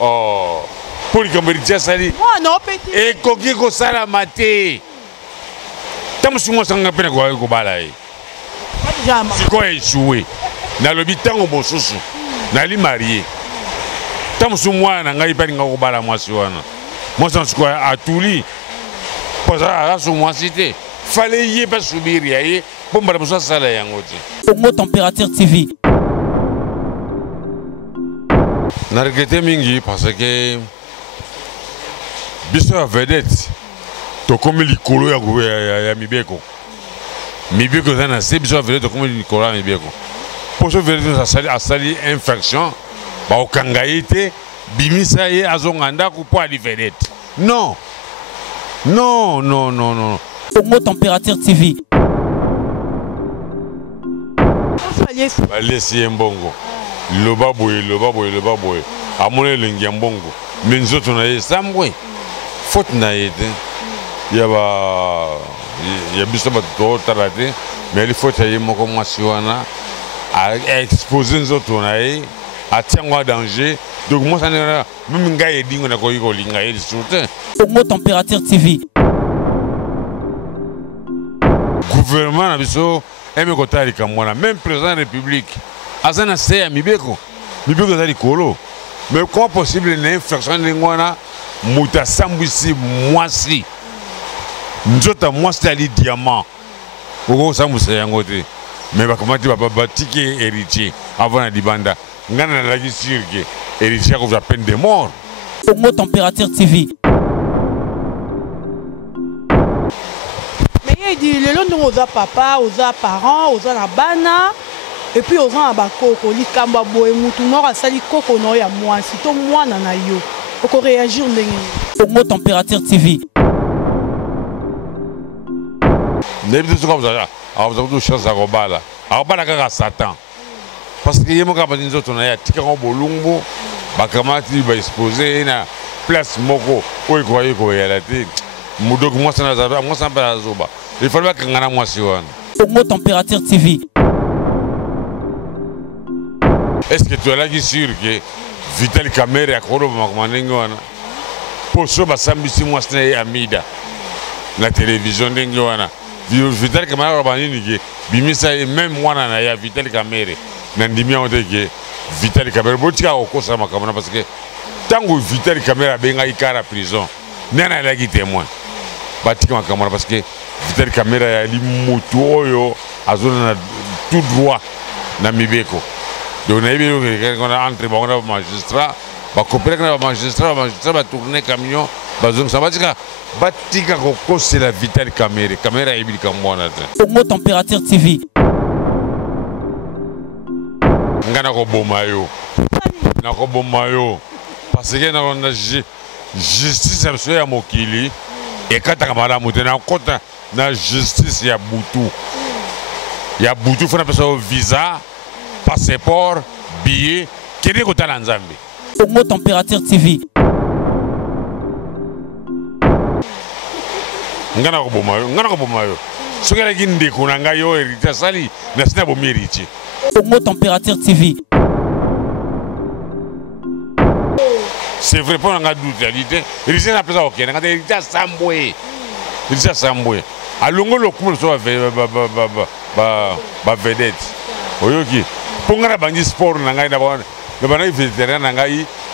Oh, pour les Cambodgiens, ça dit. Et Koki Kosala Maté. Tamusuma Sanga Pena Kobalaï. C'est quoi échoué? Dans le bitan au Bosusu. Nali marié. Tamusuma Nanga Ipaninga Kobala Masuana. Moi, je suis à Touli. Pour ça, à moi cité. Fallait y pas subir, y pour me reposer ça là, Congo Température TV. Je regrette mingi parce que biso vedette to comme likolo ya mibeko. Mibeko zana c'est biso vedette to comme likolo ya mibeko. Pour ce vedette ça sali infection ba okangaite bimisa ye azonganda ko po ali vedette. Non. Non, non, non, non. Congo Température TV. Laissez un bongo. Le baboy. Amone l'engiambongo. Mais nous autres, on a eu Samboy. Faute naïde. Il y a bis de tarate. Mais il faut qu'il y ait mon commencement à exposer nous autres, on a eu à tirer danger. Donc, moi, ça n'est pas. Même un gars, il dit qu'on a eu des soutiens. Congo Température TV. Gouvernement, même président de la République, Azana c'est à Mibeko. Mibeko est colo. Mais comment possible une infection de l'Ingwana, Mouta Sambouissi, Moissi. Nous autres, moi, c'est Ali Diamant. Pourquoi Sambouissi est en côté? Mais comment tu vas bâtir héritier avant la Dibanda? Nous avons la sûr que héritier a la peine de mort. Congo Température TV. Il dit le long de nos papa, aux parents, aux bana, et puis aux gens à Bakoko, les Kambabo et Moutounor à Sali Koko, non, il y a moi, si toi, moi, Nanayo, pour réagir. Congo Température TV. N'importe quoi, vous avez une chance à Robala. À Robala, à Satan. Parce que nous avons dit que nous avons dit que nous avons dit que exposé na place Moko, où il croyait qu'il y a la tête. Moi, ça n'a pas de zoba. Il fallait que nous ayons Congo Température TV. Est-ce que tu as là qui sûr que Vital Kamere a corroboré ma commande? Pour ça, Sambisi moi c'est Amida. La télévision d'Ingwana. Vital Kamere a banni Bimisa même moi na ya Vital Kamere. Nandimia on dit que Vital Kamere botika okosa ma commande parce que tant que Vital Kamere a benga ikara prison, nana la qui témoin. Batika ma commande parce que Vital Kamere a li moto oyo azona tout droit na Mibeko. Donc, on a entré dans le magistrat, on a coopéré avec le magistrat va tourner le camion, ça va dire que c'est la Vital Kamere. Kamera est bien comme moi. Congo Température TV. On a un bon maillot. Parce que on a justice à Mokili. Et quand on a la justice, il y a Boutou. Il y a Boutou, il faut appeler ça visa. Passeport, billet, qui est côté de Nzambe. Congo Température TV. Ngana ko bomayo. Sokela ginde ko nanga yo héritier sali, na sina bo héritier. Congo Température TV. C'est vrai pour nga doute réalité. Héritier na pesa okena, nga héritier Sambwe. Héritier Sambwe. Alongo lo kumo so ba vedette. Oyoki. Pour nga sport nanga na ba na vétéran nanga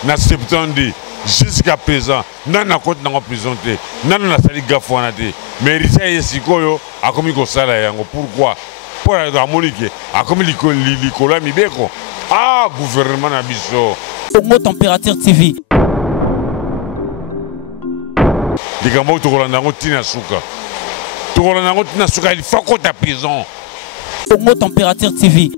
na 70 jusqu'à présent nana côté na prison te nana na sali gafona te mais héritier sikoyo a komi ko sala yango pourquoi pour la monique a komi likola mibeko ah gouvernement na biso Congo Température TV. Dikambo to kolanda ngo tina suka to kolanda ngo tina suka il faut ko ta prison Congo Température TV.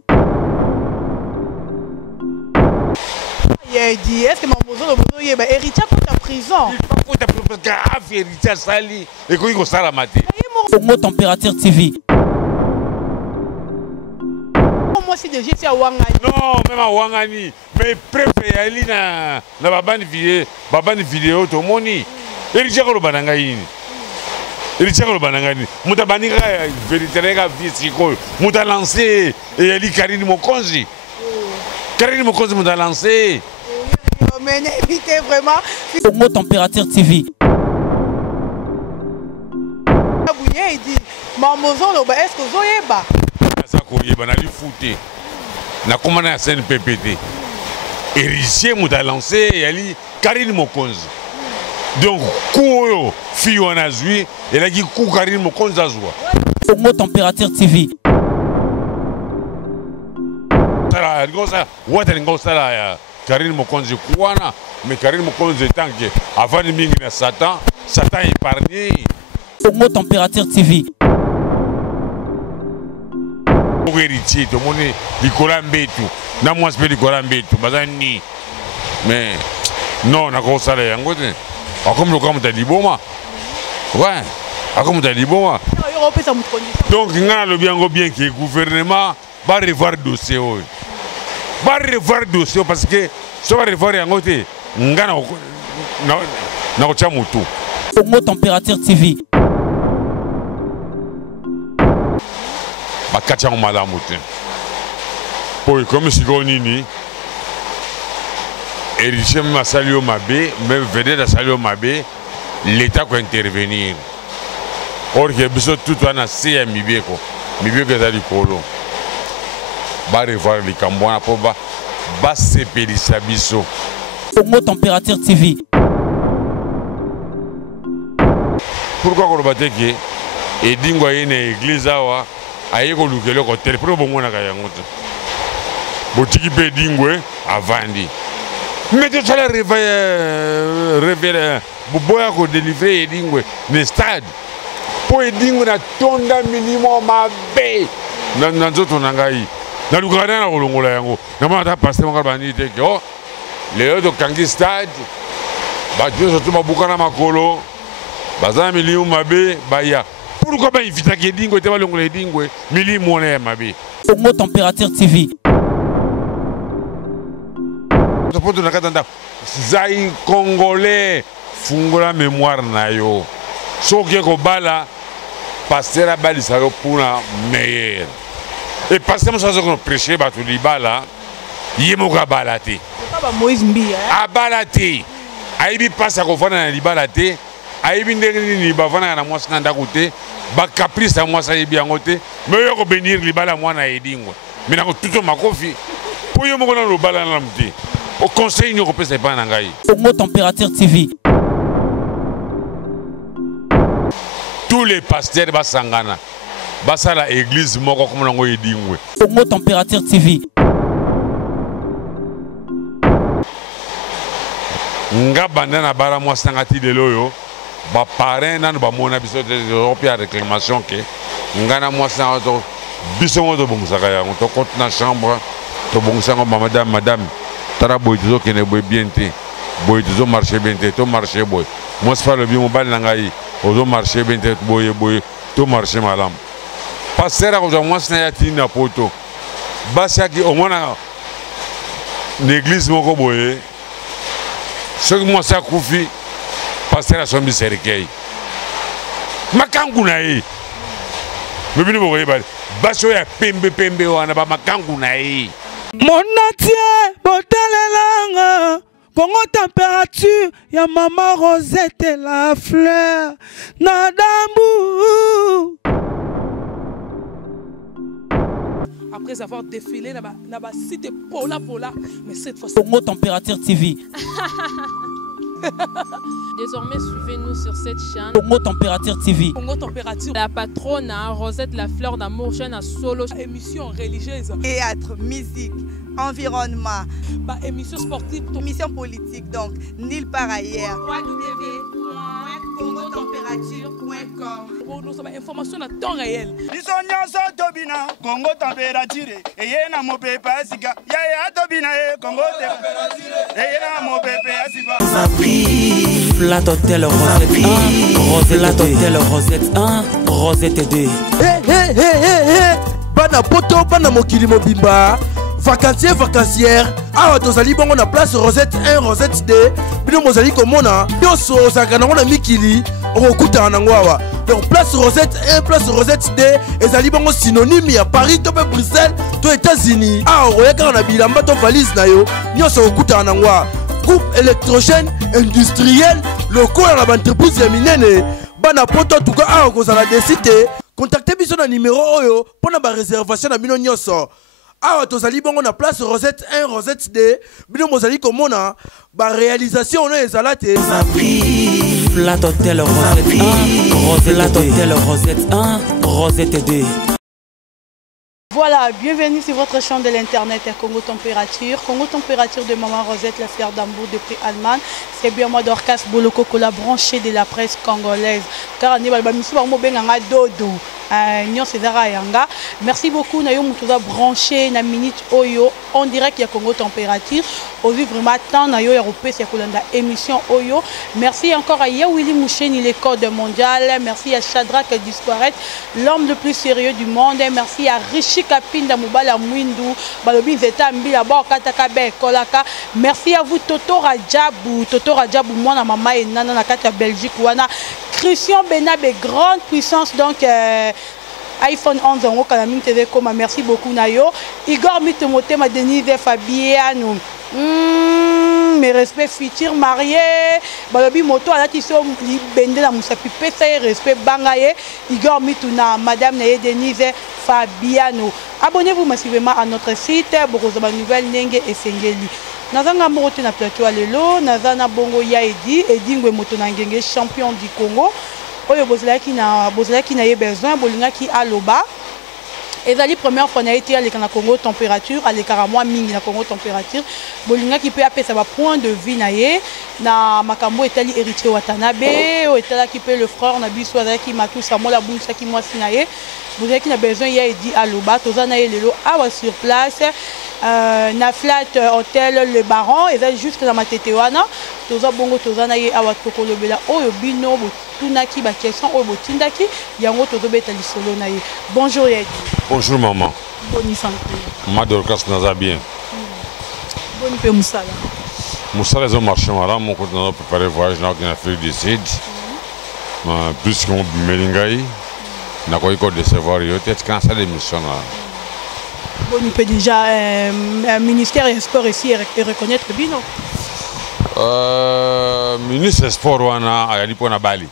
Il dit, est-ce que mon besoin de héritier pour ta prison? Il faut ta prison grave héritier sali et qu'on y ça la maté. Congo Température TV. Moi si déjà c'est à Wangani. Non, même à Wangani, mais préféré ali na babani vidéo to moni. Héritier ko bananga yini. Héritier ko bananga ni. Muta baninga vérité ga vie siko. Muta lancer et ali Karine Mokonzi. Karine Mokonzi m'a lancé. Mais évitez vraiment. Congo Température TV. Il dit, Mamozo, est-ce que vous avez pas? Ça courrier, on a lu fouté. On a commandé à CNPPT. Héritier m'a lancé, il a dit Karine Mokonzi. Donc, Kouyo, fille on a joué, et a dit Kou Karine Mokonzi a joué. Congo Température TV. Karine Mokonzi Kouana, mais Karine Mokonzi tant que avant de mingre Satan, Satan épargné. Congo Température TV. Pour héritier, tout le monde est Nicolas Mbetou. Non, moi, je peux Nicolas Mbetou. Mais non, on a gros salaire. Comme le camp de Liboma. Ouais, comme de Liboma. Donc, il y a le bien que le gouvernement va revoir le dossier. Va revoir le dossier parce que si on va revoir le dossier, on va Congo Température TV. Bakacha malamu te. Pour comme si on nini héritier ma salio mabe, même vedette à salio mabe, l'État peut intervenir. Or que besoin tout on a CM mibeko que ça du colo. Ba revoir les cambona pour ba se pédissa biso. Congo Température TV. Pourquoi on va dire que et dingo une église awa aye ko lukelo ko tel pro bongo na kaya ngoto botiki pe dingwe avandi mais tu sala révéler boya ko délivrer dingwe ne stade po dingwe na tonda minimum mabe na nzoto na ngai na lukana na kolongola yango na mata pasteur ngaba bani te ko le autres kangi stade ba tu so tuma bukana makolo baza minimum mabe baya. Pourquoi pas inviter que dingo te balongole dingo mili mona mabe. Congo Température TV. To poto na katanda zai congolais fungola mémoire na yo. Soki ko bala passer bali sa yo puna meilleur. Et passer mo sa ko prêcher ba to li bala yemo ka balate. Pas Moïse Mbia. A balate. Aibi passa ko fana na li balate. Aibi ndenge ni bavana na mwasi na ndakote ba caprice à moi ça y est bien côté mais yo ko bénir li bala moi na edingwa mais na ko tuto makofi po yo mo ko na lo bala na mti au conseil ni ko pesa pa na ngai. Congo Température TV. Tous les pasteurs ba sangana ba sala église moko comme na ngo edingwe. Congo Température TV. Nga bandana bara moi sangati de loyo ba parrain nan ba mona biso de européen réclamation que ngana moi ça to biso mo to bongsa ya to compte na chambre to bongsa madame tara boy to que ne boy bien te boy to marcher bien te to marcher boy moi c'est pas le bien mobile na ngai o marcher bien te boy to marcher malam passer ko moi c'est ya tina poto basa ki o mona l'église moko boy ce que moi ça koufi passer à son biserikei makangu na ye mebini bokoye bali baso ya pembe wana ba makangu na ye monatie botalelanga Congo Température ya Maman Rosette la fleur Nadambu. Après avoir défilé na ba site pola mais cette fois Congo Température TV. Désormais, suivez-nous sur cette chaîne. Congo Température TV. Congo Température. La patronne Rosette la fleur d'amour, chaîne à solo. Émission religieuse. Théâtre, musique, environnement. Bah, émission sportive. Émission politique, donc nulle part ailleurs. www.congotempérature.com. Pour nous avoir information à temps réel. Congo Température. Et yena mo pepe asika. Ya tobina Congo Température. Et yena mo pepe asika. Flat Hotel Rosette 1, Flat Hotel Rosette 1, Rosette 2. Bana poto, bana mokili mobimba. Vacancière. Ah, tozali bongo na place Rosette 1, Rosette 2. Bino mozali komona. Yoso sakana ngona mikili. Okuta nango awa. donc place Rosette 1 place Rosette D ezali bongo synonyme ya Paris to Bruxelles to États-Unis oyaka na bilamba to valise na yo nyonso okutana nangwa groupe électrogène industriel lokola na entreprise ya minene bana poto tuka kozala desite contactez biso na numéro oyo pona ba réservation na bino nyonso awa tozali bongo na place Rosette 1 Rosette D bino mozali komona ba réalisation on ezala te Flat Hotel Rosette 1 Flat Hotel Rosette 1 Rosette 2. Voilà, bienvenue sur votre chaîne de l'internet Congo Température. Congo Température de Maman Rosette, la fleur d'amour depuis Allemagne. C'est bien moi Dorcas Boloko, la branchée de la presse congolaise. Car on est dodo. Merci beaucoup Nayo Moutoula branché na minute Oyo en direct ya Congo Température. Aujourd'hui vraiment tant Nayo européen c'est Kolanda émission Oyo. Merci encore à Yawili Moucheni les codes mondial. Merci à Shadrach Disparaître, l'homme le plus sérieux du monde. Merci à Rishi Kapinda Mubala Mwindu, Balobi Zeta Mbila Bakataka Be Kolaka. Merci à vous Toto Radjabou moi na mama et nana na kata Belgique wana. Christian Benabe grande puissance donc iPhone 11 en Okalamine TV comme merci beaucoup Nayo. Igor Mitemotema Denise Fabiano. Mes respects futurs mariés. Balobi moto à la tiso bende la musapi pesa respect bangaye. Igor Mituna Madame Naye Denise Fabiano. Abonnez-vous massivement à notre site Borozoba Nouvelle Nenge et Sengeli. Nazanga Morote na plateau alelo, Nazana Bongo Yaedi, Edingwe Motonangenge champion du Congo. Oyo bozalaki na ye besoin bolingaki aloba. Ezali première fois na été à l'écran Congo Température, à l'écart moi mingi na Congo Température. Bolingaki peut appeler ça va point de vie na ye na makambo etali héritier Watanabe, etala qui peut le frère na biso azaki matusa mola bunsa ki moi sinaye. Bozalaki na besoin ya edi aloba, tozana ye lelo awa sur place. Na Flat Hotel Le Baron et juste dans ma tête wana toza bongo tozana ye awa tokolobela oyo bino botunaki ba question oyo botindaki yango tozobeta lisolo na ye. Bonjour Yedi. Bonjour maman. Boni santé. Madorcas naza bien. Boni pe musala. Musala zo marché mara mon côté na préparer voyage na Afrique du Sud. Plus qu'on melingai na ko iko décevoir yo tête quand ça l'émission là. Bon, il peut déjà un ministère des Sports ici et reconnaître Bino. Ministre des Sports wana ayali pona Bali.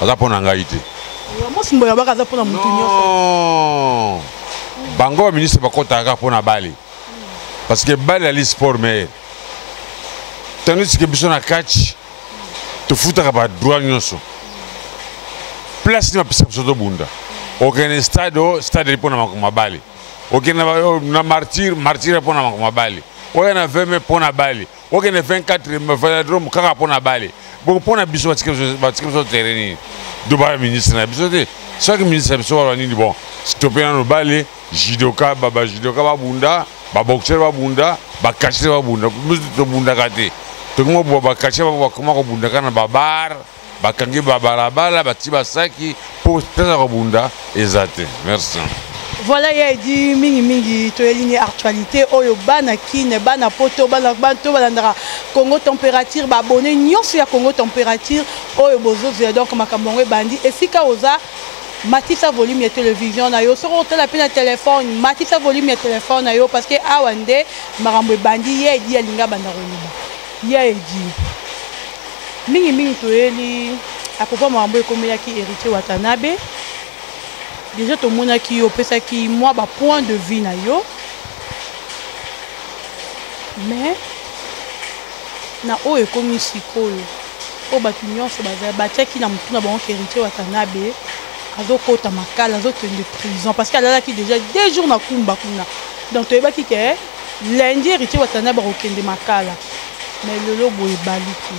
Aza pona ngaite. Moi simbo ya baka za pona mutu nyonso. Bango ministre bakota ka pona Bali. Parce que Bali ali sport mais tandis que biso na catch to futa ba droit nyonso. Place ni mapisa biso bunda. Aucun stade pona Bali. Ok na martyr pona makoma Bali. Ok na 20 pona Bali. Ok na 24 velodrome kaka pona Bali. Bon pona biso batikso terrain. Duba ministre na biso te. Chaque ministre biso wani bon. Stopper na Bali, judoka baba judoka ba bunda, ba boxer ba bunda, ba catcher ba bunda. Biso to bunda kate. To mo ba catcher ba koma ko bunda kana babar, ba kangi ba barabala, ba tiba saki pour tesa ko bunda ezate. Merci. Voilà, il a dit mingi to ligne actualité oyo bana kine bana poto bana banto balandra Congo Température ba abonné nyonso ya Congo Température oyo bozo donc makambongo bandi esika oza matisa volume ya télévision na yo soko tala pe na téléphone matisa volume ya téléphone na yo parce que awande makambo bandi ye di alinga banda roba ye di mingi to eli apopo makambo ekomela ki héritier Watanabe. Déjà tout le monde qui opère qui moi ba point de vue na yo mais na o ekomi sikoyo o batu nyonso baza batiaki na mutu na bango héritier Watanabe azokota makala azokende prison parce qu'elle a qui déjà 2 jours na kumba kuna donc tu ebaki ke lundi héritier Watanabe okende makala mais lelo boye baliki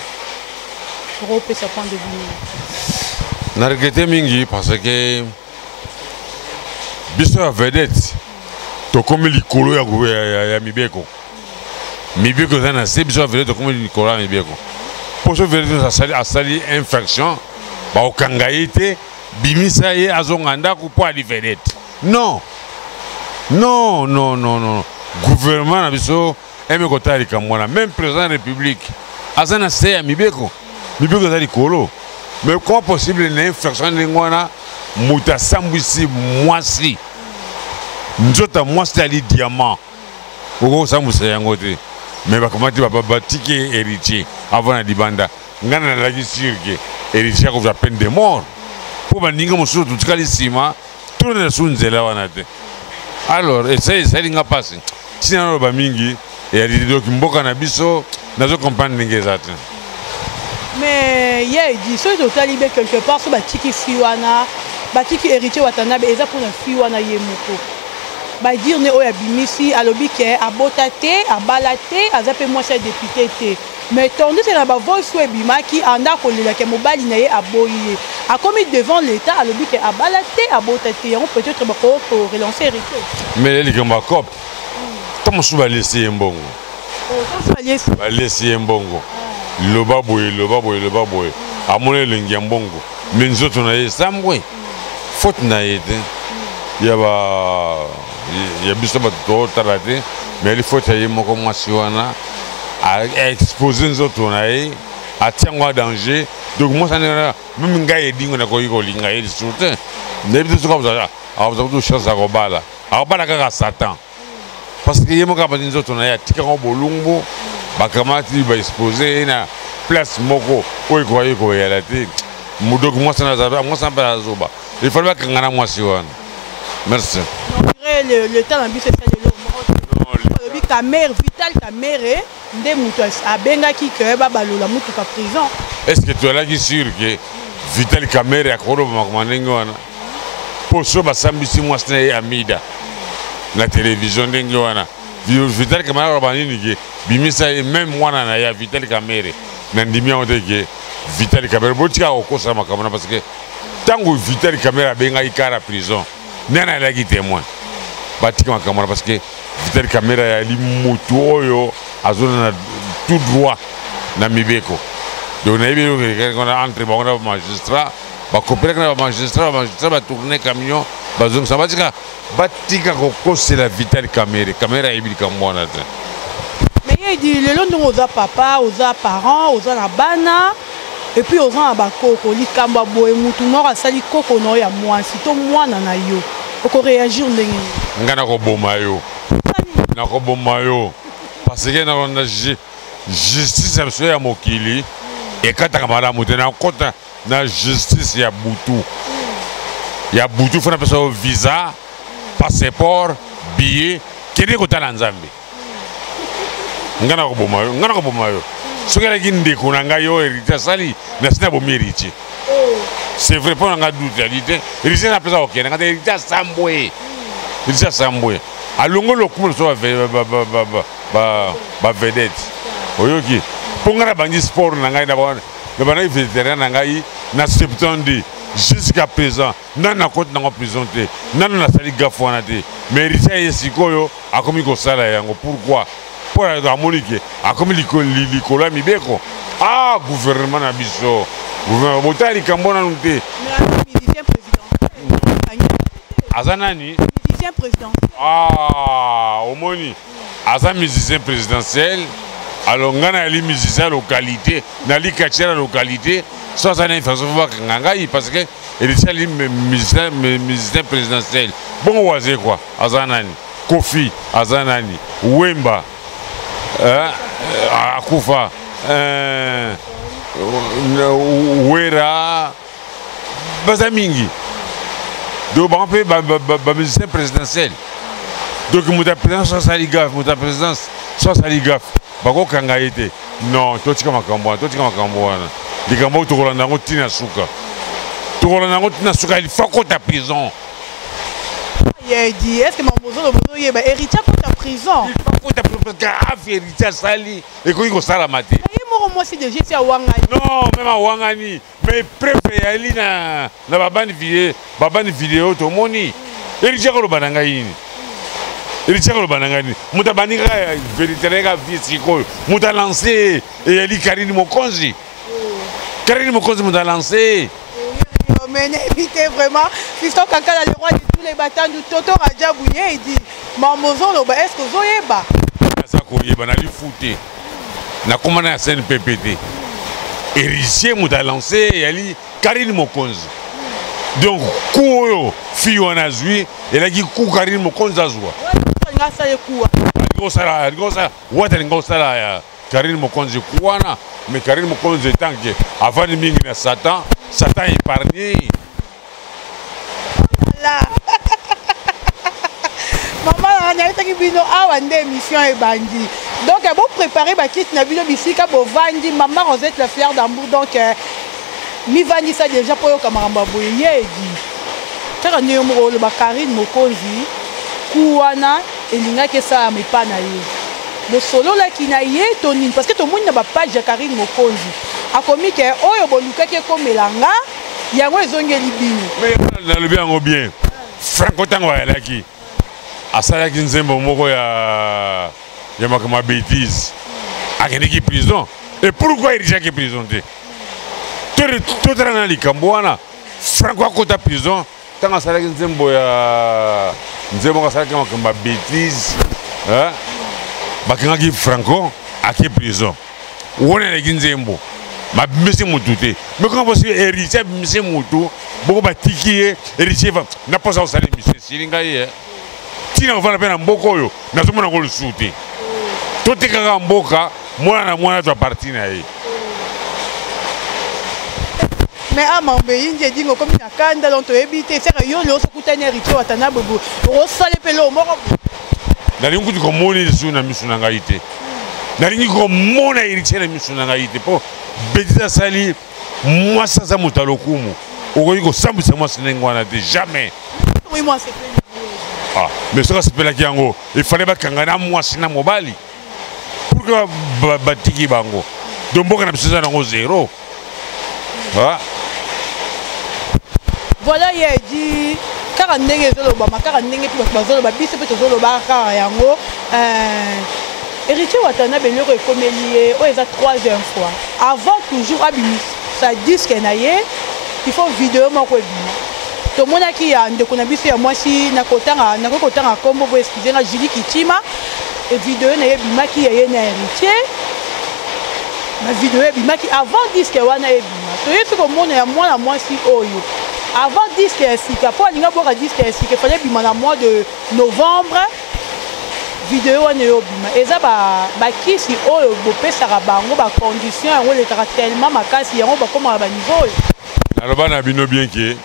pour opérer sa point de vue na regretter mingi parce que biso ya vedette tokomi likolo ya mibeko mibeko eza na se biso ya vedette tokomi likolo ya mibeko poso vedette asali infraction baokanga ye te bimisa ye azonga ndako mpo ali vedette non gouvernement na biso eme kotala likambo wana même président de la république aza na se ya mibeko eza likolo mais comment possible une infraction de muta sambwisi mwasi nzota mwasi ali diamant oko sambwisa yango te mais bakomati batiki héritier avant na libanda ngana na lagi sirke héritier ko va peine de mort pour baninga mosusu tutikali sima tout na sunzela wana te alors essaye linga passe tina ba mingi et ali donc mboka na biso nazo comprendre ndenge te. Mais il y a dit ceux totali be quelque part so batiki fiwana batiki héritier watanabe eza pour na fiwana yemoko ba dire ne oya bimisi alobi ke abotate abalate azape moi c'est député te mais tandis c'est na ba voice webimaki anda kolela ke mobali na ye aboye a commis devant l'état alobi ke abalate abotate on peut-être ba ko relancer héritier mais les gamba cop comment sou ba laisser mbongo ba laisser mbongo loba boye amone lengi mbongo mais nzoto na ye sambwe faute na ye te ya biso bato tarate mais il faut tailler moko mwasi wana a exposer nzoto na ye atiango a danger donc moi ça ne même ngai edingo na koyiko linga ye surtout ne biso ko za to chance a kobala kaka satan parce que ye moko ba nzoto na ye atika ko bolumbu bakamati ba exposer na place moko oyo koyiko ya la te donc moi ça na pas zoba il fallait que ngana mwasi wana. Merci. Le temps c'est ça le Camère Vital Camère ndé mutu abenga ki ke ba balola mutu ka prison. Est-ce que tu es là qui sûr que Vital Camère akoro ba makomanengo wana poso ba sambisi mwasi na Amida na télévision ndenge wana Vital Camère ba nini ke bimisa même wana na ya Vital Camère na ndimia oteke Vital Camère botika okosa makamana parce que tango Vital Camère benga ikara prison nana la qui témoin batika makamana parce que Vital Camère ya li mutu oyo azona tout droit na mibeko donc na yebelo que on a entre bon magistrat ba coopérer na magistrat ba tourner camion ba zong ça batika ko c'est la Vital Camère yebi kamwana te mais il dit le long oza papa oza parents oza na bana et puis oza na bakoko likamba boye mutu moko asali koko no ya mwasi to mwana na yo oko réagir ndenge ngana ko boma yo na ko boma yo parce que na justice ya mokili et kataka malamu te na kota na justice ya butu fona pesa visa passeport billet kede ko tala nzambe ngana ko boma yo sokela kinde kuna ngayo héritier sali na sina bo héritier c'est vrai pour nga doute réalité héritier na pesa okena ngata héritier sambwe alongo lokumu so ba vedette oyoki ponga na bangi sport na ngai na bana vétéran na ngai na 70 jusqu'à présent nana côté na prison te nana na sali gafwana te mais héritier yesikoyo akomi ko sala yango pourquoi pour la monique a comme l'icolo mibeko ah gouvernement na biso gouvernement botali kambona nunte musicien président azanani musicien président ah omoni aza musicien présidentiel alors ngana li musicien localité na li kachera localité ça ça n'est pas ngangai parce que il est ali musicien présidentiel bon waze quoi azanani Kofi azanani Wemba akufa wera bazamingi donc on peut musicien présidentiel donc muta présidence soit saligaf muta présidence soit saligaf bako kanga été non totika makambo wana likambo tokolanda ngo tina suka il faut qu'on ta prison. Il dit est-ce que mon bozo le bozo yeba héritier contre la prison parce que héritier sali et ko iko sala mate moi si déjà c'est wangani non même à wangani mais préféré na babani vidéo to moni héritier ko bananga yini héritier ko bananga ni muta baninga vérité ga vie ko muta lancer et ali Karine Mokonzi muta lancer mais évitez vraiment Fiston Kankala le roi de tous les battants du Toto Radjabouye il dit Mamozon est-ce que vous yeba ça koyeba na li fouté na komana scène PPT héritier muta lancé yali Karine Mokonzi. Donc, Kouyo, fille on a joué, elle a dit Kou Karine Mokonzi a joué. Karine Mokonzi Kouana, mais Karine Mokonzi est tant que avant de mingre Satan, Satan est épargné. Maman, on a été bino a une émission et bandi. Donc, vous préparez ma kit na bino bisika bo vandi maman Rosette la fleur d'amour donc mi vandi ça déjà pour yo kamaramba boye dit. Car ne yo le Karine Mokonzi Kouana elinga ke ça me pa na ye. Le solo là qui na ye toni parce que tout le monde n'a pas page de Karine Mokonzi. A commis que oyo boluka ke komelanga yango ezongeli bino. Mais na le bien au bien. Franco tango ya laki. Asala ki nzembo moko ya makama bêtise. Akende ki prison. Et pourquoi il dit prison te? Tout dans les Cambouana. Franco akota prison. Tango asala ki nzembo ya nzembo asala ki makama bêtise. Hein? Bakangaki Franco aki prison. Wona le ki nzembo. Ma monsieur Moutouté. Mais quand vous héritier monsieur Moutou, beaucoup batiki héritier n'a pas ça au salaire monsieur Silingaye. Tina va la peine en bokoyo, n'a pas mon souté. Tout est en boka, moi dois partir na ye. Mais à mon pays, j'ai dit comme une canda dans ton habité, c'est que yo le sokuta héritier watana bobo. O sale pelo moko. Na lingu ko moni su na misu na ngaite. Na lingu ko mona héritier na misu na ngaite po. Bédita Sali, moi ça ça mutalokumu. Ogoyiko sambu c'est moi sinengwana de jamais. Oui moi c'est pas. Ah, mais ça c'est pela kiango. Il fallait pas kangana moi sina mobali. Pourquoi batiki bango? Donc boka na pisa na zéro. Ah. Voilà il dit car ndenge zoloba makara ndenge tu bazoloba biso pe tozoloba car yango héritier watana belero ekomeli o eza troisième fois avant toujours abimi ça disque naye il faut vidéo moko ebima to mona ki ya ndeko na biso ya mwasi na kotanga kombo bo excusez na Julie Kitima et vidéo na ebima ki ye na héritier na vidéo ebima ki avant disque wana ebima to yesu ko mona ya mwana mwasi oyo avant disque sika po alinga boka disque sika fallait bima na mois de novembre vidéo wana yobima eza bakisi oyo bopesaka bango bacondition yango elekaka tellement makasi yango bakoma ba niveau oyo naloba na bino bien ke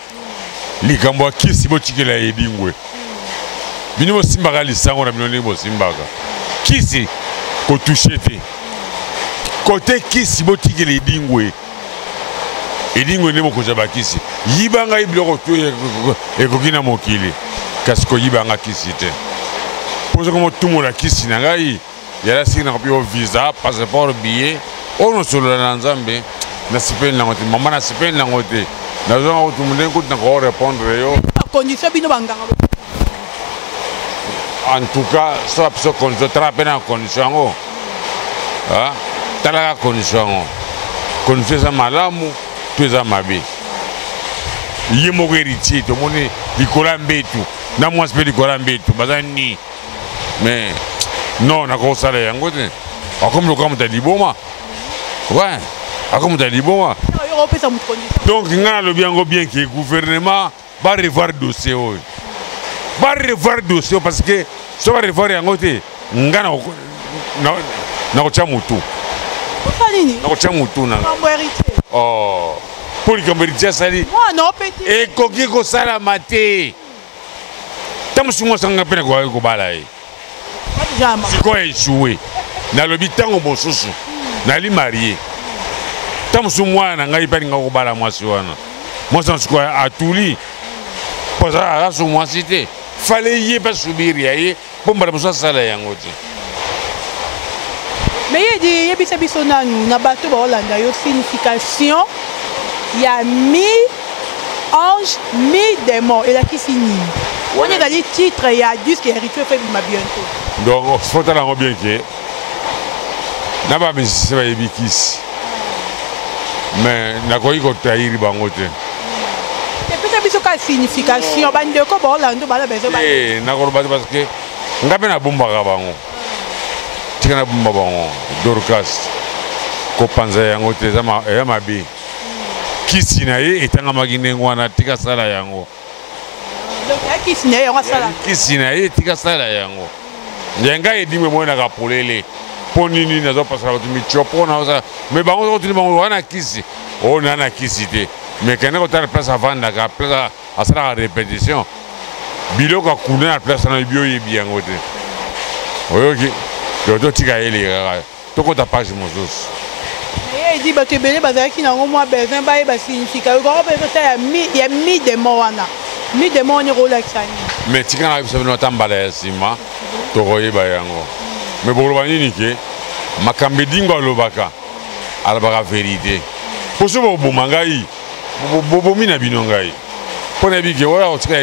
likambo ya kisi botikela edingwe bino bosimbaka lisango na bino ndenge bosimbaka kisi kotushe te kote kisi botikela edingwe ndenge bokozwa bakisi yibanga biloko to ekoki na mokili kasi koyibanga kisi te pose comme tout le monde a kisi na ngai yala sina ko bio visa passeport billet ono solo na nzambe na sipeni na ngote mama na sipeni na ngote na zo ko tumunden ko na ko répondre yo condition bino banganga en tout cas ça peut se condition traper na condition ngo ah tala condition ngo condition za malamu tu za mabe yemo ko héritier to moni likola mbetu na moi speli likola mbetu bazani. Mais non, on a gros salaire. Comme le camp de Liboma. Ouais, comme de Liboma. Donc, on a le bien que le gouvernement va revoir le dossier. Va revoir le dossier parce que si on va revoir le dossier, on a oh, pour les héritiers, ça dit. Et coquille ko sala maté. Tam sumo sanga pena ko balai. Si quoi échoué, na lobi tango bosusu, na li marié. Tam su mwana ngai pa ngako bala mwasi wana. Mwasi su quoi atuli. Poza ala su mwasi te. Fallait y pas subir yaye, bomba musa sala yango te. Mais il dit yebisa biso nanu na bato ba Hollanda yo signification ya mi ange mi démon et la qui signifie. On est dans les titres, il y a disque héritier fait bientôt. Donc, il faut aller bien que. N'a pas mis c'est pas ébikis. Mais n'a pas eu qu'on taille bangote. Et puis ça biso ka signification bande ko ba Hollande ba la besoin. Eh, n'a pas parce que ngabe na bomba ka bango. Tika na bomba bango Dorcas. Ko panza yango te za ma bi. kisi na ye etangamaki ndenge wana tika sala yango. Donc kisi na ye yango asala. Kisi na ye tika sala yango. Ndenga edimwe monaka polele. Po nini nazopasaka bato michopo na mais bango kotuni bango wana kisi. Oh nana kisi te. Mais kende kotala place avandaka place asalaka répétition. Biloko akuna na place na bio yebi yango te. Oyoki. Yoto tika ele kaka. Tokota page mosusu. Il dit que les bazaki na ngomwa besoin ba ba significa ko besoin ya mi de moana mi de moana Rolex ani mais tika na biso no tambala ya sima to koyeba yango mais boloba nini ke makambe dingo lobaka alabaka vérité pour ce bo mangai bo mina binongai pona bige wala otika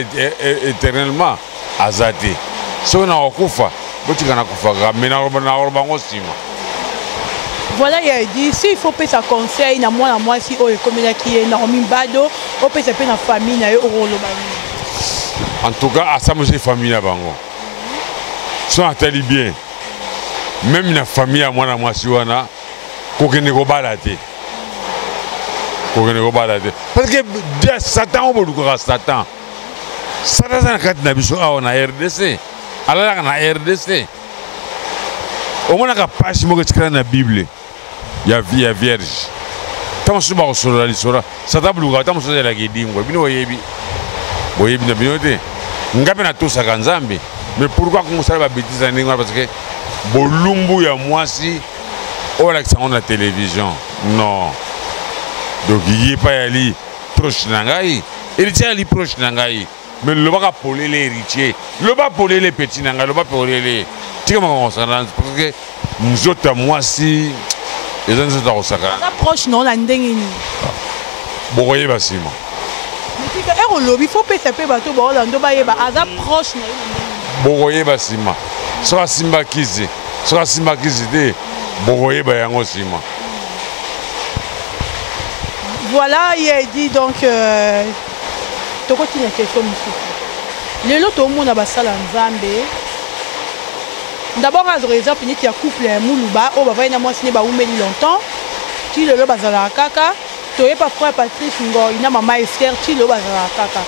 éternellement azate so na okufa botika na kufa mena roba ngo sima. Voilà, il a dit, s'il faut payer sa conseil, na moi si on est comme qui est Naomi Bado, on peut s'appeler la famille na en tout cas, à ça monsieur famille na bango. Sont attali bien. Même la famille à moi si wana, kokene ko balate. Kokene ko balate. Parce que Satan on peut Satan. Satan na kat na biso a on a RDC. Ala na RDC. Au moins la page mo que na Bible. Il y a vierge. Tant que ba osolo la sora, ça tabluga tant que la gidingo. Bino yebi. Boyebi na binote. Ngape na to saka nzambe. Mais pourquoi qu'on sala ba bêtise ninga parce que bolumbu ya mwasi o la on la télévision. Non. Donc il est pas ali proche nangai. Il tient ali proche nangai. Mais le baka polé les héritiers. Le baka polé les petits nangai, le baka polé les tika ma parce que mzota mwasi les gens sont osaka. Ça proche non la ndenge ni. Bokoye basima. Mais tika ero lobi faut pesa pe bato ba olando ba yeba aza proche na yo. Bokoye basima. Soka simba kizi. Soka simba kizi de bokoye ba yango sima. Voilà, il a dit donc to continue question monsieur. Le lot au monde a basala nzambe. D'abord, par exemple, il y a un couple Moulouba, on va voir moi signé Baoumeli longtemps. Tu le bazala kaka, tu es parfois Patrice Ngo, il y a maman Esther, tu le bazala kaka.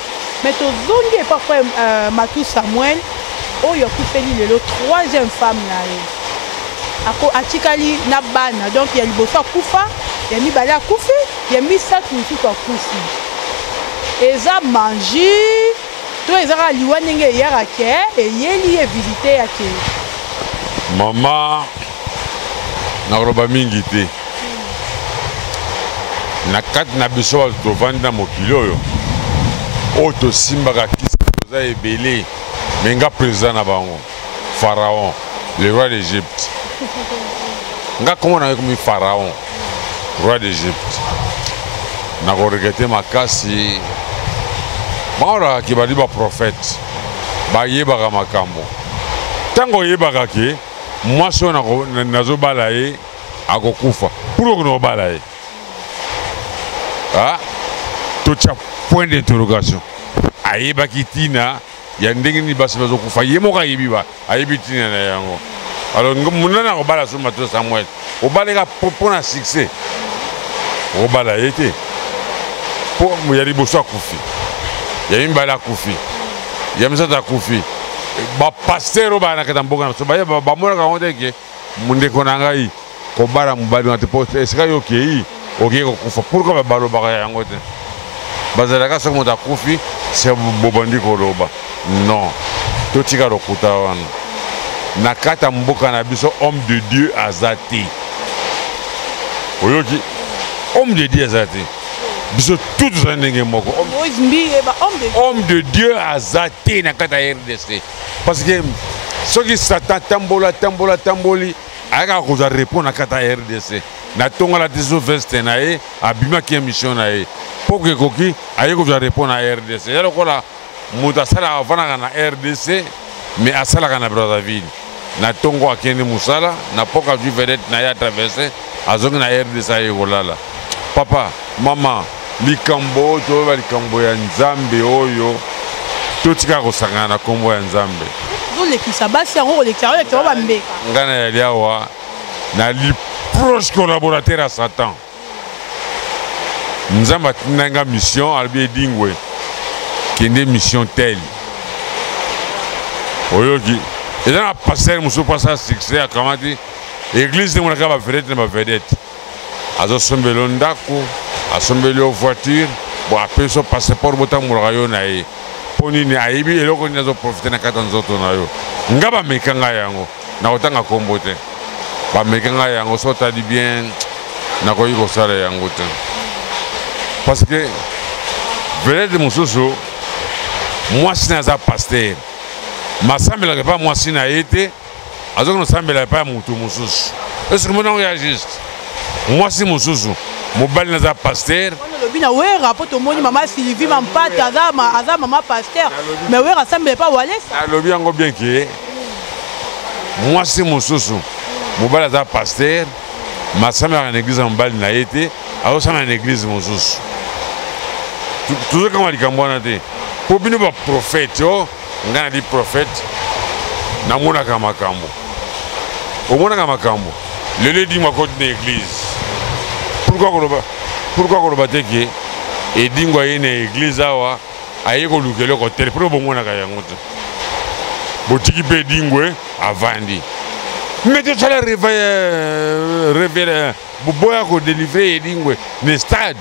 Mais tu zongi parfois Matou Samuel, oh il y a coupé le troisième femme là. Ako atikali na bana, donc il y a liboso kufa, il y a mi bala kufi, il y a mi sac mutu kwa kufi. Eza mangi, to ezara liwa nenge yarake et yeli e visiter yake. Maman naroba mingi te na kat na biso to vanda mokilo yo oto simbaka kisa toza ebele menga président na bango Pharaon le roi d'Égypte nga comment na comme Pharaon roi d'Égypte na ko regretter makasi baora ki bali ba prophète ba yebaka makambo tango yebaka ke moi si on a nazo balaye à kokufa pour qu'on balaye ah tout point d'interrogation aye bakitina ya ndenge ni basi bazo kufa yemo ka yibiba aye bitina na yango alors munana ko bala so mato Samuel o balega pour na succès o balaye te pour mu yari boso kufi ya imbala kufi ya msata kufi ba pasteur ba na katamboka so ba ba mona ka honte ke munde kona ngai ko bara mubali na te poste esika yo ke oke ko kufa pourquoi ba balo ba yango te bazala ka so mo ta kufi c'est bobandi ko loba non to tika rokuta wana na kata mboka na biso homme de Dieu azati oyoki homme de Dieu azati biso tout ndenge moko homme de Dieu azati na kata RDC parce que ce qui Satan tamboli aka ko za répondre na kata RDC na tonga la tiso veste na e abima ki mission na e pour que koki aye ko za répondre na RDC yalo kola muta sala avana na RDC mais asala kana Brazzaville na tongo akene musala na poka du vedette na ya traverser azonga na RDC aye kolala papa mama likambo to ba likambo ya nzambe oyo totika kosangana na kombo ya nzambe olekisa basi yango olekisa ba mbeka ngana ya liawa na li proche collaborateur à Satan nzamba tinanga mission albi dingwe kende mission telle oyoki eza na pasteur musu pasa succès akamati église de monaka ba vedette azosombelo ndako asombelo voiture bo apeso passeport bota murayo na ye ponini aibi eloko ni azo profiter na kata nzoto na yo ngaba mekanga yango na otanga kombo te ba mekanga yango so tali bien na ko yiko sala yango te parce que vedette mususu moi sinaza pasteur masambela pas moi sina été azoko sambela pas mutu mususu est-ce que mon nom est juste moi si mususu mobali naza pasteur bina wera poto moni mama Sylvie mampata aza mama pasteur mais wera sambela pas walesa alobi yango bien que moi si mususu mobali naza pasteur masambela na église mobali na été azo sambela na église mususu toujours quand on dit kambona te pour bino ba prophète yo ngana di prophète na mona kama kambo omona kama kambo lele di makoti na église pourquoi koloba te ke edingwa ye na église awa aye kolukele ko tere pour bomona ka yango te botiki pe dingwe avandi mais tu as réveiller boya ko délivrer edingwe ne stade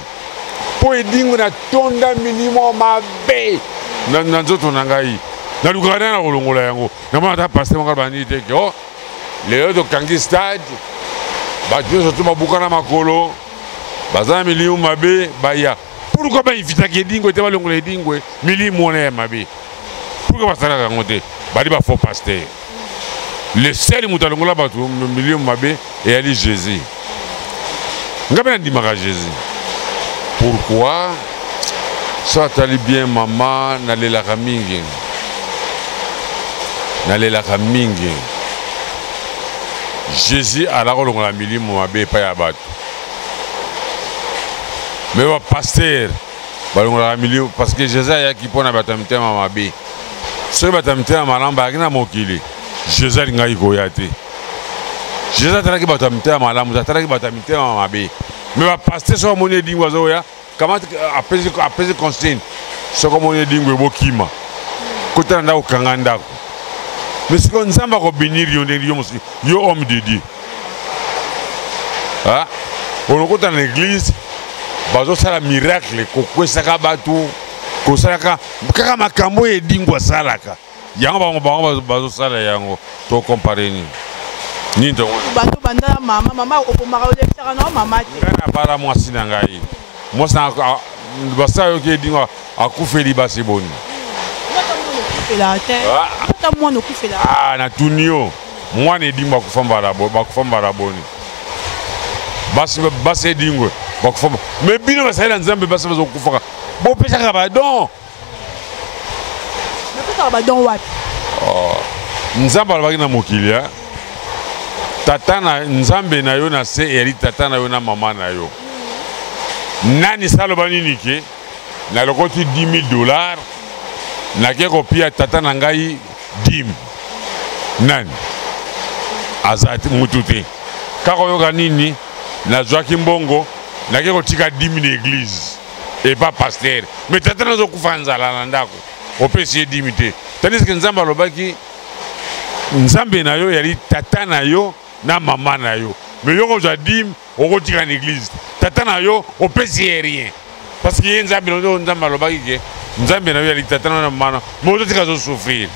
po edingwe na tonda minimum mabe na nzoto na ngai na lukana na kolongola yango na mona ta pasteur moko bandi te ke oh lelo to kangi stade bato nyonso to babuka na makolo baza na milimo mabe baya pourquoi bainvitaka edingwe te balongola edingwe milimo wana ya mabe pourquoi basalaka yango te bali bafaux pasteur le seul moto alongola bato milimo mabe eyali Jésus nga mpe nandimaka Jésus pourquoi so atali bien mama nalelaka mingi Jésus ala kolongola milimo mabe epai ya bato mais ba pasteur balongola milimo parce que Jésus ayaki mpona bato ya mitema mabe soki bato ya mitema malamu bayaki na mokili Jésus alingaki koya te Jésus atalaki bato ya mitema malamu atalaki bato ya mitema mabe mais ba pasteur soki amoni edingwe azoya kamati apesi consigne soki amoni edingwe ebokima kotala ndako kanga ndako mais c'est qu'on s'en va bénir yo homme de Dieu. Ah, on est dans l'église, bazo sala miracle, ko saka batu, ko saka kaka makambo e dingwa salaka. Yango bazo sala yango to comparer ni to. Bato banda mama okomaka olekisaka na mama te. Kana bala mwasi na ngai. Mwasi na basa yo ke dingwa akufeli basi boni. Ah, na tunio moi ne dingwa kufamba boni basi dingwe bakufamba mais bino basala nzambe basi bazokufaka bo pesa ba don wapi nzambe alobaki na mokili ya tata na nzambe na yo na se eri tata na yo na mama na yo nani saloba nini ke na lokoti $10,000 nake kopia tata na ngai dim nani azati mutu te kaka oyoka nini nazwaki mbongo nake kotika 10 na église et pas pasteur mais tata nazokufa nzala na ndako opesi ye 10 te tandis que nzambe alobaki nzambe na yo yali tata na yo na mama na yo mais yo kozwa 10 okotika na église tata na yo opesi ye rien parce que ye nzambe alobaki ke nzambe na yo yali tata na mama mais ozotika azosouffrir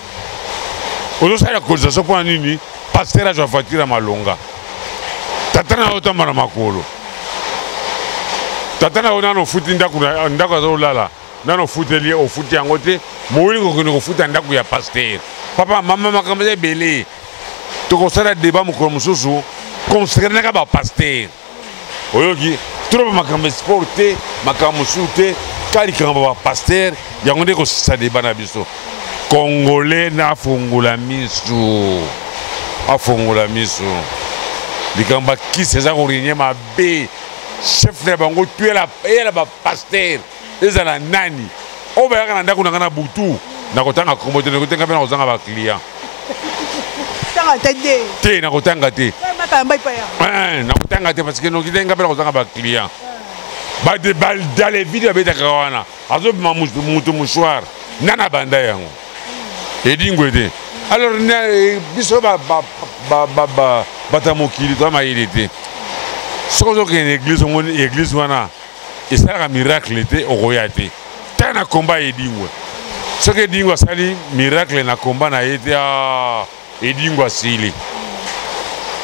ozosala cotisation mpona nini pasteur azwa voiture ya malonga tata na yo tamba na makolo tata na yo nano ofuti ndako azolala nano ofuti yango te moweli kokende kofuta ndako ya pasteur papa mama makambo eza ebele tokosala débat mokolo mosusu concernaka bapasteur oyoki toloba makambo sport te makambo mosusu te kalikambo bapasteur yango nde kosisa débat na biso congolais na afongola miso likambo bakisi eza korenye mabe chef na bango tuyela bapasteur ezala nani oyo bayaka na ndako nanga na butu nakotanga kombo te nakotenga mpe nakozanga baclient te nakotanga te nakotanga te parce que nokitenga mpe nakozanga baclient dans les vidéos abetaka wana azobima mutu mouchoir nana banda yango edingwe te alors biso bata mokili to mayele te soki ozokende église omoni église wana esalaka miracle te okoya te ta na komba edingwe soki edingwe asali miracle na komba na ye te edingwe asili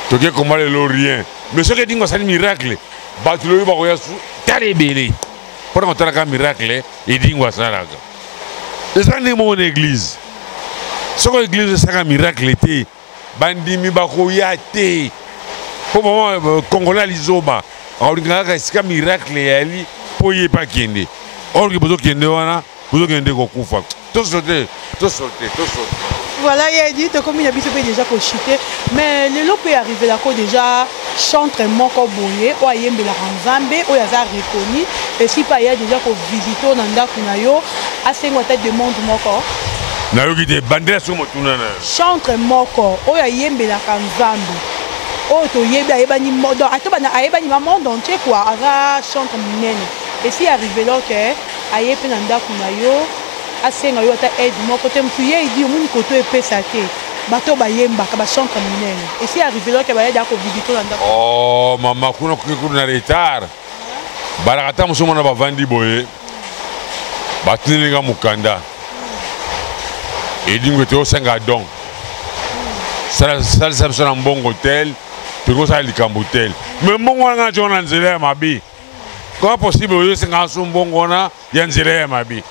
toke komba lelo rien mais soki edingwe asali miracle bato loyo bakoya tala ebele mpona kotalaka miracle edingwe asalaka eza ndenge moko na église soki église esalaka miracle te bandimi bakoya te mpo mama congolais lizoba akolingaka kaka esika miracle yali mpo ye mpe akende orke bozokende wana bozokende kokufa tosote. Voilà, il a dit que comme il a déjà chuté, mais le lot peut arriver là déjà chantre moko boye o ayembe la Nzambe o yaza reconnu et si pas il y a déjà ko visiter nanda kunayo asengo tête de monde moko na yo kite bandela so motuna na chantre moko o ayembe la Nzambe o to yebe ayebani modo atobana ayebani monde entier quoi ara chantre minene et si arrivé là que ayepe nanda kunayo asenga yo ata aide moko te mutu ye idi omuni koto epesa te bato bayembaka bachantre minene esi arrivé là ke bayeda kovisite na ndako oh mama kuna kuna retard balaka ta mosusu mona bavandi boye batinelinga mokanda edingwe te osenga don salisa biso na mbongo tel tokosala likambo tel me mbongo wana nzongo na nzela ya mabe comment possible oyosenga so mbongo wana ya nzela ya mabe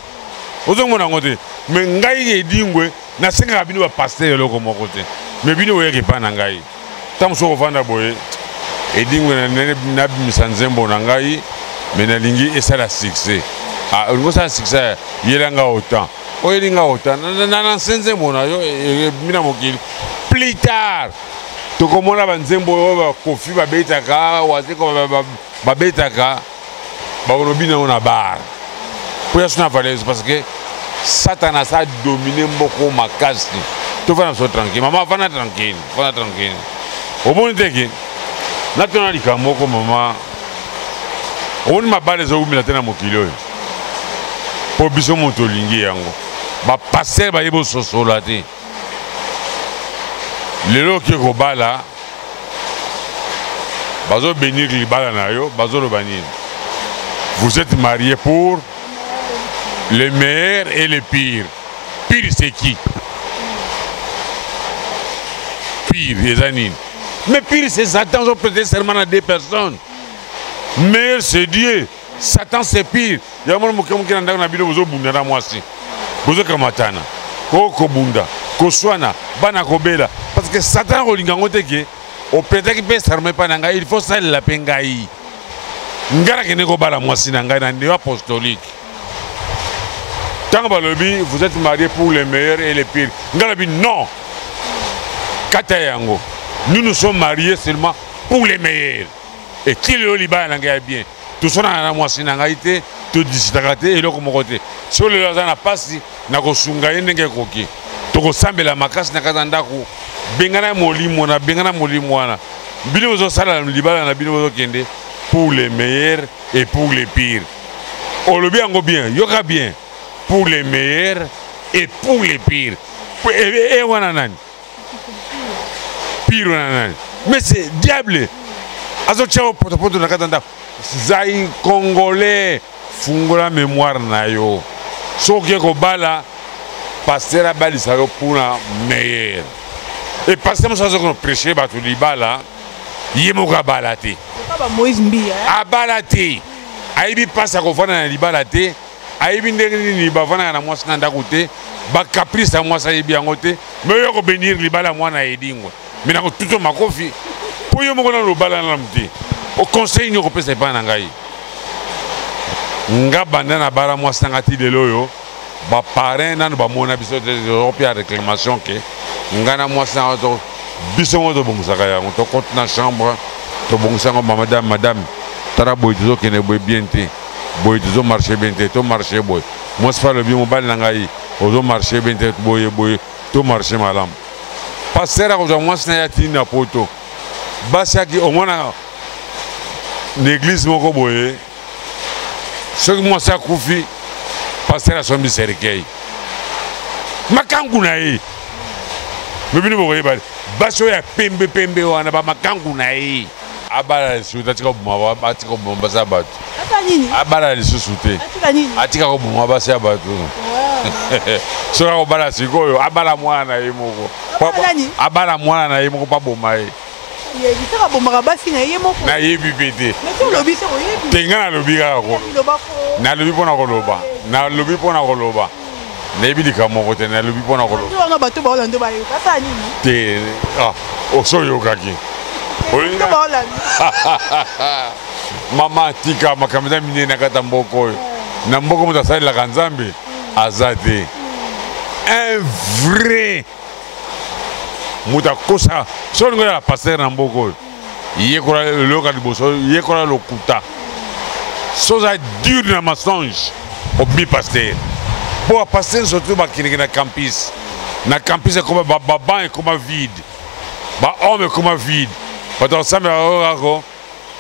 ozomona ngo te me ngai edingwe nasengaka bino bapaster eloko moko te me bino oyeke epai na ngai ta mosu okofanda boye edingwe nabimisa nzembo na ngai me nalingi esala succès olingi osala succès yelanga autant oyelinga autant nanse nzembo na yo bina mokili plus tard tokomona banzembo oyo bakofi babetaka wateko babetaka bakolobi nango na bar po ya suna valise parce que Satan a dominé beaucoup ma casse. Tout va so tranquille. Maman va tranquille. Va tranquille. Au bon teki. Natona likamoko maman. On m'a balé zo mi latena mokilo. Po biso moto lingi yango. Ba passer ba yebo sosola te. Lelo ki ko bala. Bazo bénir li bala na yo, bazo lo banir. Vous êtes mariés pour le meilleur et le pire. Pire c'est qui? Pire, les anines. Mais pire c'est Satan, ils ont prêté serment à 2 personnes. Meilleur c'est Dieu. Satan c'est pire. Il y a un moment qui est dans la vidéo, vous avez bunda moi aussi. Vous avez kamatana. Koko bunda. Koswana. Bana kobela. Parce que Satan rolingangote ke. Au prêté qui peut serment pas nanga, il faut ça la pengaï. Ngara kene ko bala moi si nanga na ndeo apostolique. Tant que vous êtes mariés pour les meilleurs et les pires. Non. Katayango. Nous sommes mariés seulement pour les meilleurs. Et qui le liba n'a bien. Tout ça n'a pas été, tout disitaté et l'autre côté. Sur le lasan n'a pas si, n'a pas sungaye n'est coquille. Toko sambe la macasse n'a pas d'andako. Bengana moli mona, bengana moli moana. Binozo sala liba n'a binozo kende pour les meilleurs et pour les pires. On le bien, yoka bien. Pour les meilleurs et pour les pires. Et wananan. Pire wananan. Mais c'est diable. Azo tchao poto na katanda. Zai congolais fungola mémoire na yo. Soki ko bala passer bali sa yo pour la meilleur. Et passer mo sa ko prêcher ba to li bala. Yemo ka balate. Pas Moïse Mbia. A balate. Aibi passa ko fana na li balate. Aibi ndenge ni bavana na mwasi na ndakote ba caprice mwasi aibi yango te mais yo ko bénir libala mwana edingwa mais na ko tuto makofi po yo moko na lobala na mti au conseil ni ko pesa pa na ngai nga banda na bara mwasi ngati lelo yo ba parrain na ba mona biso de européen réclamation ke nga na mwasi na to biso mo to bongusaka yango to compte na chambre to bongusanga madame tara boy to kene boy bien te boy to marché bien te to marché boy moi c'est pas le bien mobile nangai ozo marché bien te boy to marché malam passer ko moi c'est na yati na poto basi ki au moins l'église moko boy soki mwasi akufi paster asombi serikei makangu na ye mibini bokoyeba basi oyo ya pembe wana bamakangu na ye abala lisusu atika koboma basi ya bato abala lisusu te atika koboma basi ya bato soki akobala sikoyo abala mwana na ye moko abala mwana na ye moko paboma ye nayebi mpe te te nga nalobi kaka nalobi mpo na koloba nalobi mpo na koloba nayebi likambo moko te nalobi mpo na koloba te oso oyokaki mama atika makambo eza minene na kati ya mboka oyo na mboka moto asalelaka nzambe aza te un vrai moto akosa so olingo ya paster na mboka oyo yekola eloka liboso yekola lokuta so oza dur na mensonge obi paster mpo bapaster surtout bakendeke na campus ekoma baban ekoma vide bahome ekoma vide bato basambela oyo kako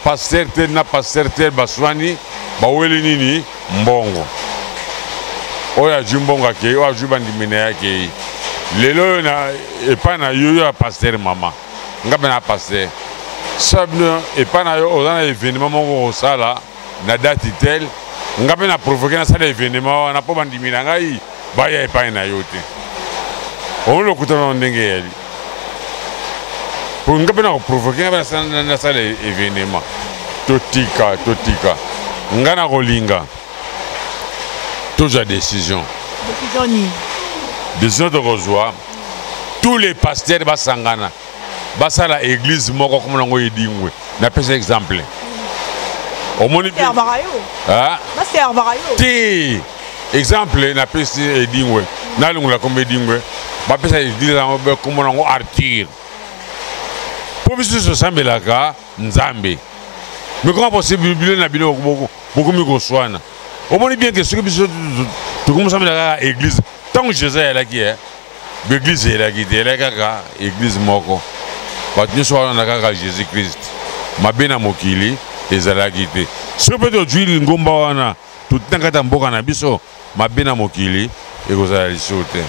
paster te na paster te baswani baweli nini mbongo oyo azwi mbongo akei oyo azwi bandimi na ye akei lelo oyo epai na yo ya paster mama nga mpe na paster sabino epai na yo oza na événement moko kosala na date tel nga mpe na provoke nasala événement wana mpo bandimi na ngai baya epai na yo te omoni lokutana na ndenge eyali po nga mpe na koprovoke nga mpe nasala événement totika nga na kolinga tozwa décision tokozwa tous les pasteurs basangana basala église moko comme nango edingwe napesa exemple omoni te exemple napesi edingwe nalingula comme edingwe bapesa église yango comme nango Arthur po biso tosambelaka nzambe mais comment possible bino na bino bokomi koswana omoni bien que soki biso tokomosambelaka église tant que Jésus elaki l'église elaki te elaki kaka église moko bato nyonso wana kaka Jésus Christ mabe na mokili ezalaki te soki mpe tozwili ngomba wana totina kati ya mboka na biso mabe na mokili ekozala lisusu te.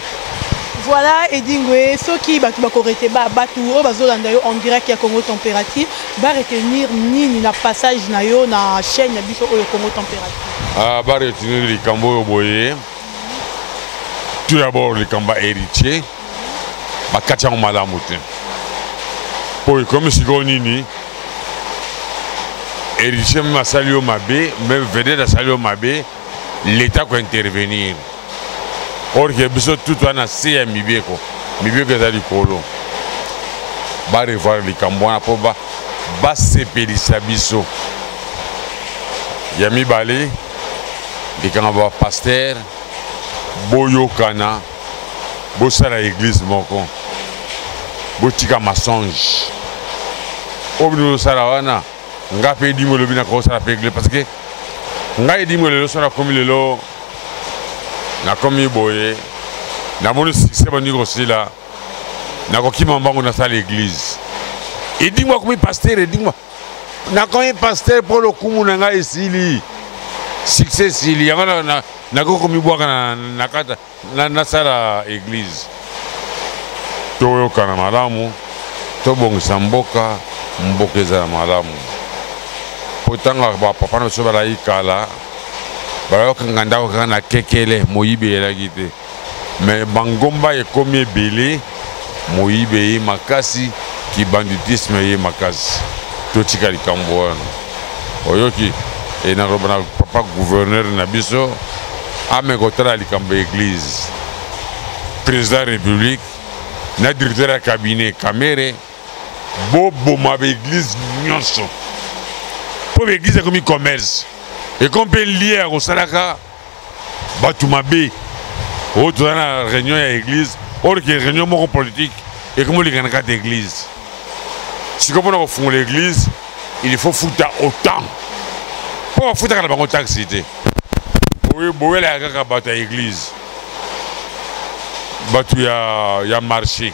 Voilà, Edingwe, ceux qui bakorete bato bazolanda yo en direct ya Congo Température va retenir nini na passage na yo na chaîne ya biso oyo Congo Température. Ba retenir likambo oyo boye. Tout d'abord likambo héritier bakati yango malamu te. Po comme siko nini héritier même asali yo mabe, même vedette asali yo mabe, l'État ko intervenir. Or que biso tout wana se ya mibeko eza likolo ba revoir likambo wana po basepelisa biso ya mibale likambo ba paster boyokana bosala église moko botika mensonge obino osala wana nga mpe edimo elobi nakosala mpe église parce que ngai edimo lelo so nakomi lelo nakomi boye namoni succès bandi kosila nakokima mbango nasala l'église edingwa komi paster edingwa nakomi paster mpo lokumu na ngai esili succès esili yango nakokomi bwaka na kata nasala église toyokana malamu tobongisa mboka mboka ezala malamu po tanga bapapa na biso balai kala bayokanga ndako kaka na kekele moyibi elaki te me bangomba ekomi ebele moyibi ye makasi kibanditisme ye makasi totika likambo wana oyoki nakoloba na papa gouverneur na biso ame kotala likambo église président république na directeur ya cabinet Kamere boboma baéglise nyonso po baéglise ekomi commerce ekomi mpe lie ya kosalaka bato mabe oyo toza na réunion ya église or ke réunion moko politique ekomi olingana kati église sikoyo mpona kofungola église il faut futa autant mpo bafutaka na bango taxi te bowelaka kaka bato ya église bato ya marché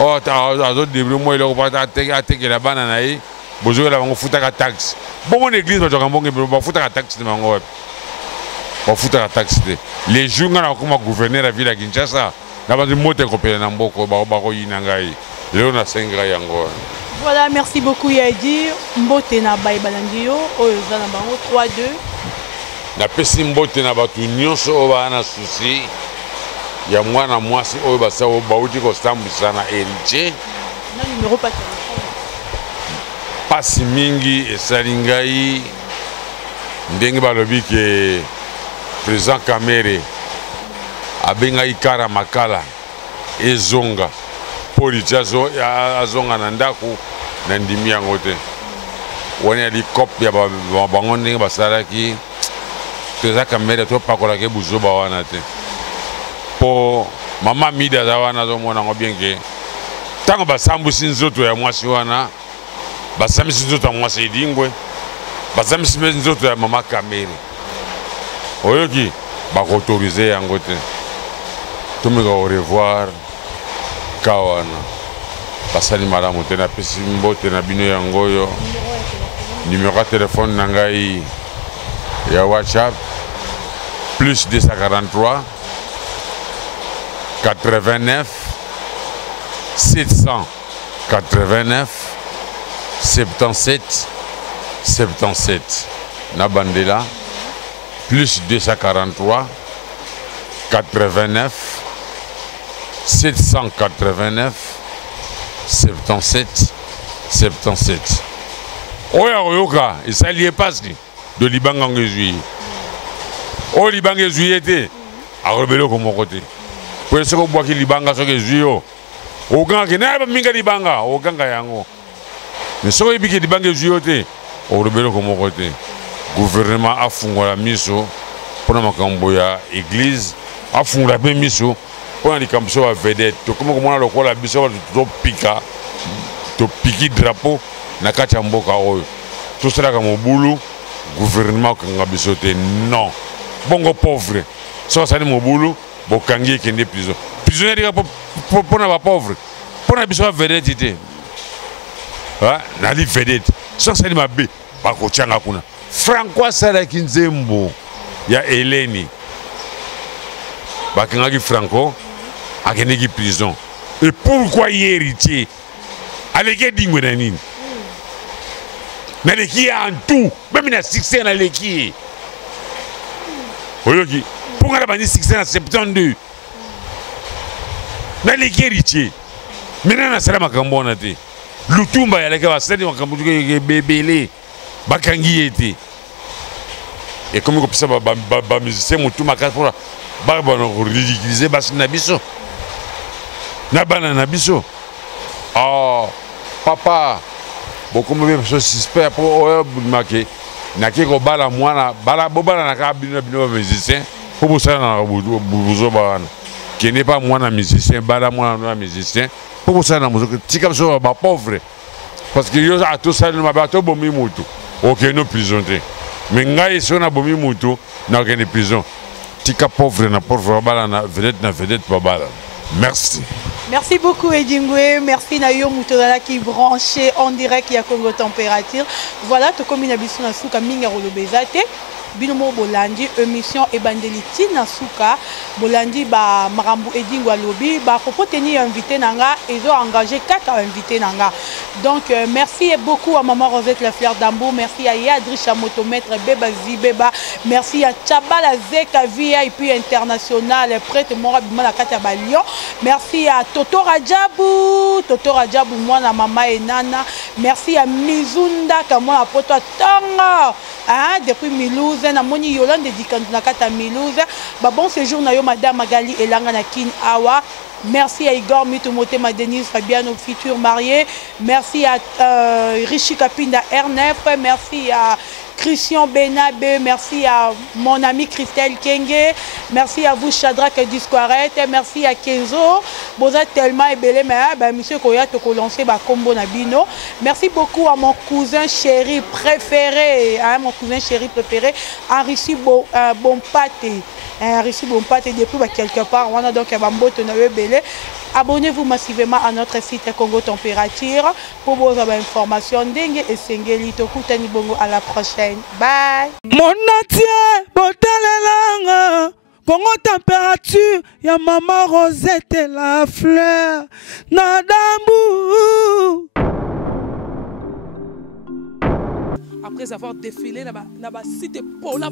azodebri mwa eloko atekela bana na ye bozokela bango futaka taxe bongo na église bazwaka mbongo ebelo bafutaka taxe na bango wapi bafutaka taxe te les jours nga nakokoma gouverneur ya ville ya Kinshasa nabandi moto ekopela na mboko bakoyina ngai lelo nasengaka yango. Voilà, merci beaucoup Yadi. Mbote na bayi balandi yo oyo eza na bango 3-2. Napesi mbote na bato nyonso oyo baa na susi ya mwana mwasi oyo bauti kosambwisa na héritier. Na numéro pa téléphone. Pasi mingi esali ngai ndenge balobi ke président Kamere abengai kara makala ezonga politi azonga na ndako na ndimi yango te wani ali kope ya bango ndenge basalaki président Kamere topakolaki buzoba wana te po mama mida aza wana azomona yango bien ke ntango basambwisi nzoto ya mwasi wana basambwisi nzoto ya mwasi edingwe basambwisi mpe nzoto ya mama Kamere oyoki bakoautorize yango te tomeka au revoir kawana basali malamu te napesi mbote na bino yango oyo numéro ya telefone na ngai ya WhatsApp plus 243 89 789 77 77 na bandela plus 243 89 789 77 77 oya oyoka esali epasi de libanga ngo ezwi o libanga ezwi ete akolobela ko moko te po esoko obwaki libanga soki ezwi yo ogangaki na baminga libanga oganga yango mais soko oyebiki libanga ezwi yo te okolobela ko moko te gouvernement afungola miso mpona makambo ya église afungola mpe miso mpona likambo so bavedete tokoma komona lokola biso bato topiki drapeau na kati ya mboka oyo tosalaka mobulu gouvernement okanga biso te non bongo pauvre so asali mobulu bokangi ekende prison prisonnier dika mpona bapauvre mpona biso bavedete te nali vedete so asali mabe bakotianga kuna Franco asalaki nzembo ya Eleni bakangaki Franco akendeki prison et pourquoi ye héritier aleki dingwe na nini naleki en tout même na succès naleki oyoki mponga na bandi succès na 72 naleki héritier maintenant nasala makambo wana te lutumba yaleki basali makambo ebebele bakangi ye te ekomi kopesa bamusicien motu makasi mpona bana koridiculize basi na biso na bana na biso papa bokomi biso suspect mpo oyo bimake nake kobala mwana bobala na kaka bino na bino bamusicien mpo bosala na buzoba wana kende pa mwana musicien bala mwana na musicien mpo bosala na mozoka tika biso bapauvre parce que yo atosali mabe atobomi motu okende prison te mais ngai so na bomi motu na okende prison tika pauvre na pauvre babala na vedette babala. Merci. Merci beaucoup Edingwe, merci na yo Moutoudala qui branché en direct ya Congo Température. Voilà, to komi na biso na suka minga rolobezate. Binomo bolandi émission ebandeliti na suka bolandi ba marambu Edingwe alobi ba popoteni invité nanga ezo engagé kaka invité nanga. Donc merci beaucoup à maman Rosette la fleur d'Ambo, merci à Yadri Chamotomètre Beba Zibeba, merci à Tchabala Zeka VIP international prêtre Mora Bimala Kata Balion, merci à Toto Radjabou moi na mama Enana, merci à Mizunda Kamona Poto Tanga depuis Milouze na moni Yolande Dikandu na Kata Milouze, ba bon séjour na yo madame Magali Elanga na Kin Awa. Merci à Igor Mitomote, Denise Fabiano, futur marié. Merci à Rishi Kapinda R9. Merci à Christian Benabé. Merci à mon ami Christelle Kenge. Merci à vous, Shadrach Disquarette. Merci à Kenzo. Vous êtes tellement ébélé, mais monsieur Koya, tu as lancé combo Nabino. Merci beaucoup à mon cousin chéri préféré. Mon cousin chéri préféré, Henri Bompate. Reçu bon pas depuis quelque part on a donc un bambote na belé abonnez-vous massivement à notre site Congo Température pour vos informations dengue et sengeli tokutani bongo. À la prochaine, bye. Mon natie botalelanga Congo Température ya Maman Rosette la fleur Nadambu. Après avoir défilé là-bas, site Pola,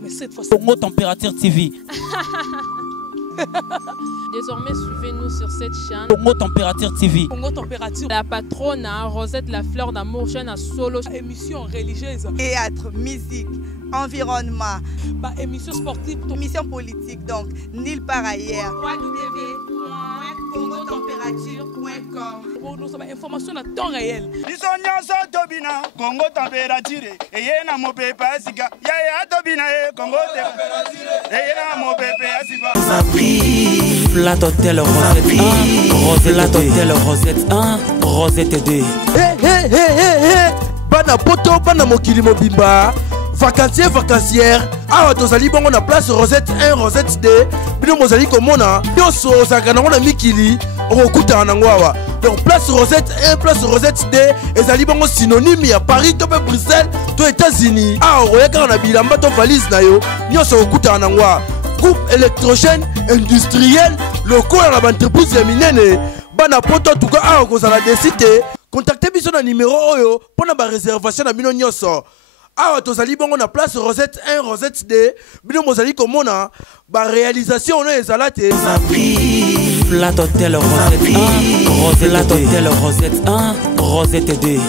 mais cette fois-ci Congo Température TV. Désormais, suivez-nous sur cette chaîne. Congo Température TV. Congo Température. La patronne, Rosette la fleur d'amour, chaîne à solo. Émission religieuse. Théâtre, musique, environnement. Émission sportive. Émission politique, donc nulle part ailleurs. www.congotempérature.com. Pour nous avoir information à temps réel. Bisonyoso tobina Congo Température. Eyena mopepe asika. Yaya tobina Congo Température. Eyena mopepe asika. Flat Hotel Rosette 1, Rosette 1, Rosette 2. Bana poto, bana mokili mobimba. Vacancier, vacancière. Awa tozali bongo na place Rosette 1, Rosette 2. Bino mozali komona. Yoso sakana ngona mikili. Okuta na ngwawa. Donc place Rosette 1, place Rosette 2. Ezali bongo synonyme ya Paris, to Bruxelles, to États-Unis. Awa oyeka na bilamba to valise na yo. Nyoso okuta na ngwa. Groupe électrogène industriel local à l'entreprise ya minene. Bana poto tuka awa kozala desite. Contactez biso na numéro oyo pona ba réservation na bino nyoso. Awa tozali bongo na place Rosette 1, Rosette 2. Bino mozali komona ba réalisation na ezalate. Flat Hotel Rosette 1, Rosette 1, Rosette 2.